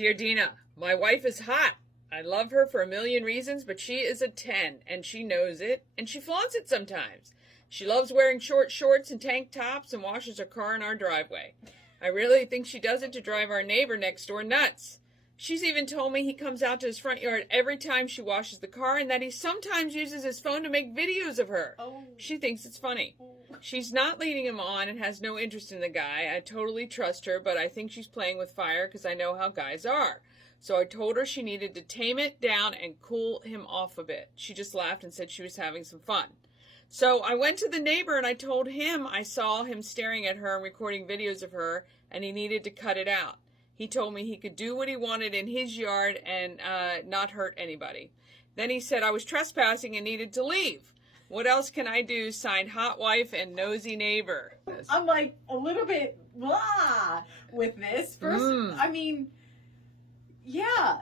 Dear Dina, my wife is hot. I love her for a million reasons, but she is a 10, and she knows it, and she flaunts it sometimes. She loves wearing short shorts and tank tops and washes her car in our driveway. I really think she does it to drive our neighbor next door nuts. She's even told me he comes out to his front yard every time she washes the car and that he sometimes uses his phone to make videos of her. Oh. She thinks it's funny. She's not leading him on and has no interest in the guy. I totally trust her, but I think she's playing with fire because I know how guys are. So I told her she needed to tame it down and cool him off a bit. She just laughed and said she was having some fun. So I went to the neighbor and I told him I saw him staring at her and recording videos of her and he needed to cut it out. He told me he could do what he wanted in his yard and not hurt anybody. Then he said I was trespassing and needed to leave. What else can I do? Signed, hot wife and nosy neighbor. I'm like a little bit blah with this. First, I mean, yeah,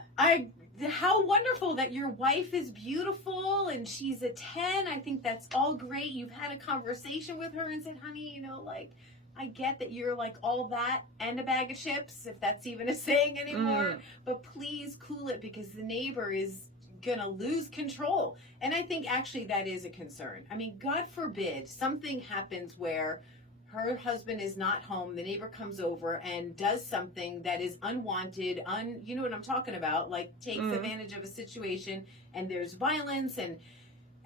how wonderful that your wife is beautiful and she's a 10. I think that's all great. You've had a conversation with her and said, honey, you know, like, I get that you're like all that and a bag of chips, if that's even a saying anymore, but please cool it because the neighbor is going to lose control. And I think actually that is a concern. I mean, God forbid something happens where her husband is not home, the neighbor comes over and does something that is unwanted, you know what I'm talking about, like takes advantage of a situation and there's violence and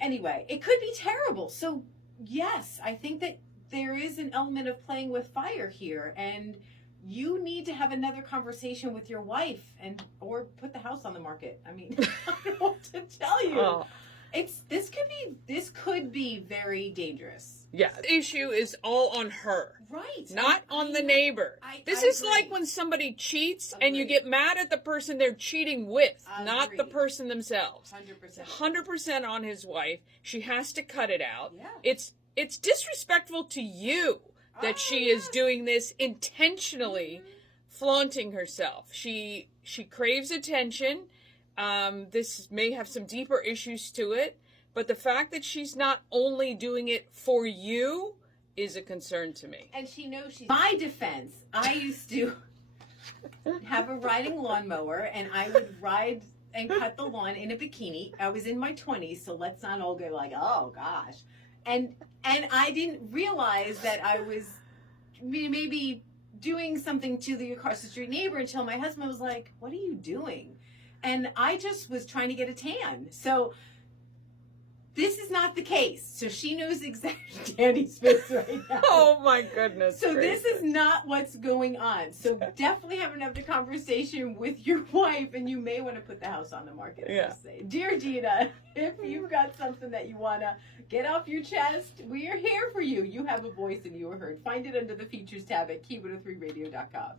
anyway, it could be terrible. So yes, I think that there is an element of playing with fire here and you need to have another conversation with your wife or put the house on the market. I mean, I don't know what to tell you. Oh. This could be very dangerous. Yeah, the issue is all on her. Right. Not on the neighbor. This is agree. like when somebody cheats and you get mad at the person they're cheating with, not the person themselves. 100%. 100% on his wife. She has to cut it out. Yeah. It's disrespectful to you that she is doing this intentionally, flaunting herself. She craves attention. This may have some deeper issues to it, but the fact that she's not only doing it for you is a concern to me. And she knows she's... My defense, I used to have a riding lawnmower, and I would ride and cut the lawn in a bikini. I was in my 20s, so let's not all go like, oh, gosh. And I didn't realize that I was maybe doing something to the across the street neighbor until my husband was like, what are you doing? And I just was trying to get a tan. So this is not the case. So she knows exactly Danny's face right now. Oh my goodness. So gracious. this is not what's going on. So definitely have another conversation with your wife and you may want to put the house on the market. Yeah. Say. Dear Dina, if you've got something that you want to get off your chest, we are here for you. You have a voice and you are heard. Find it under the features tab at key103radio.com.